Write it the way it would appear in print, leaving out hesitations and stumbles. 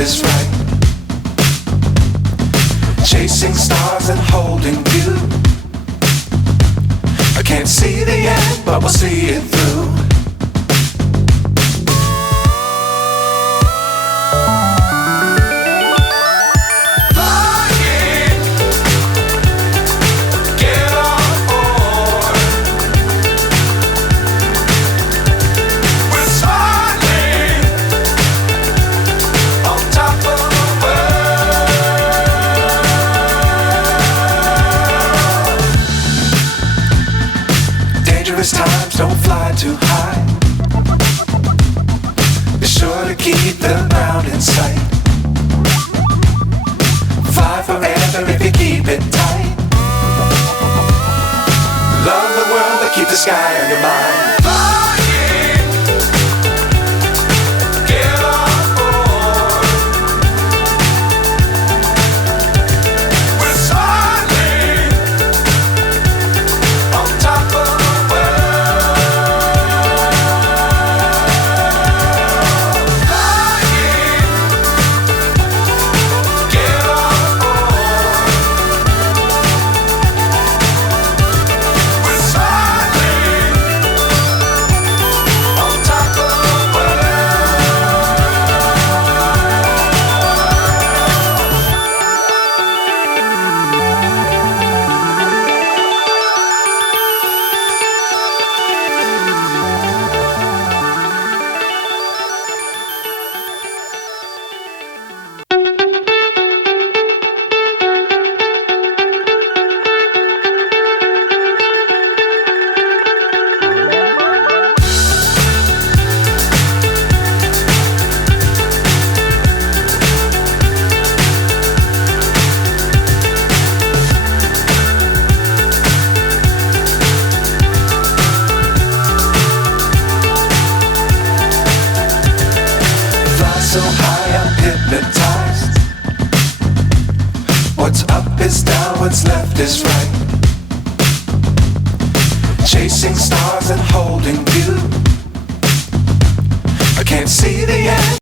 is right. Chasing stars and holding you. I can't see the end, but we'll see it through. Dangerous times, don't fly too high. Be sure to keep the ground in sight. Fly forever if you keep it tight. Love the world, but keep the sky on your mind. So high I'm hypnotized. What's up is down, what's left is right. Chasing stars and holding you. I can't see the end.